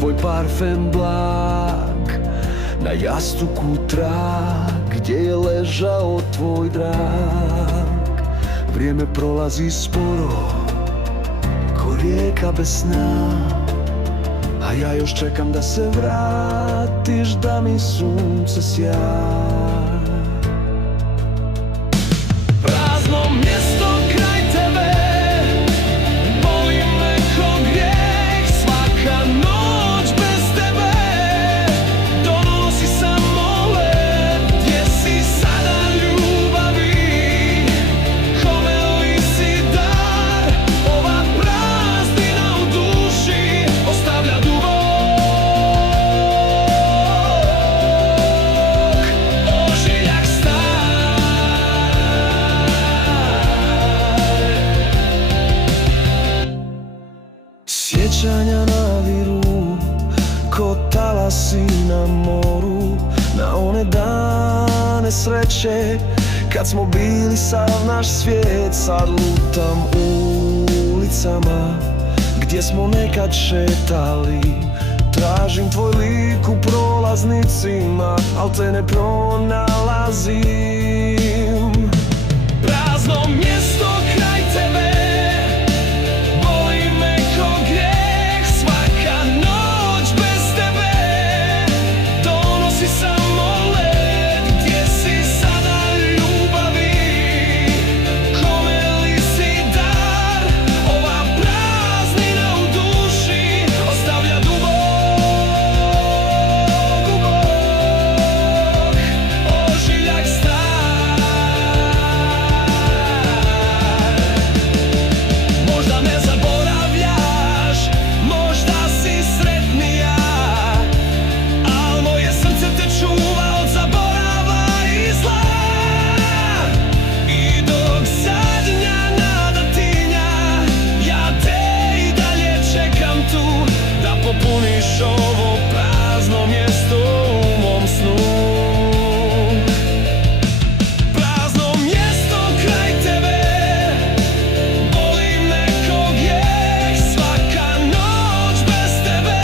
tvoj parfem blag, na jastuku trag, kde je ležao tvoj drag. Vrijeme prolazi sporo, ko rijeka bez sna, a ja još čekam da se vratiš, da mi sunce sja. Prazno mjesto kraj tebe, boli me ko grijeh. Svaka noć bez tebe donosi samo led. Gdje si sada ljubavi, kome li si dar? Ova praznina u duši ostavlja dubok ožiljak star. Sjećanja naviru ko talasi na moru, na one dane sreće kad smo bili sav naš svijet. Sad lutam ulicama gdje smo nekad šetali, tražim tvoj lik u prolaznicima, al te ne pronalazim. Prazno mjesto kraj tebe, boli me ko grijeh. Svaka noć bez tebe donosi samo led. Gdje si sada ljubavi, kome li si dar? Ova praznina u duši ostavlja dubok ožiljak star. Možda me zaboravljaš, možda si sretnija, al moje srce te čuva od zaborava i zla. I dok zadnja nada tinja, ja te i dalje čekam tu, da popuniš ovo prazno mjesto u mom snu. Prazno mjesto kraj tebe, boli me ko grijeh. Svaka noć bez tebe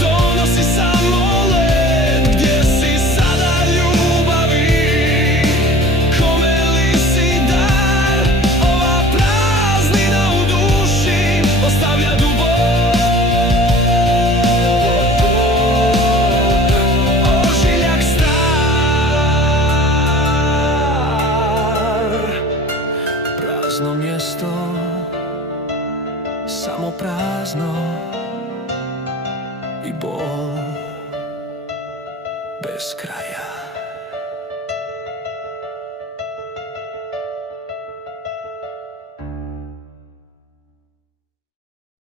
donosi samo led. Gdje si sada ljubavi, kome li si dar? Ova praznina u duši ostavlja dubok ožiljak star. Prazno mjesto, samo prazno i bol bez kraja.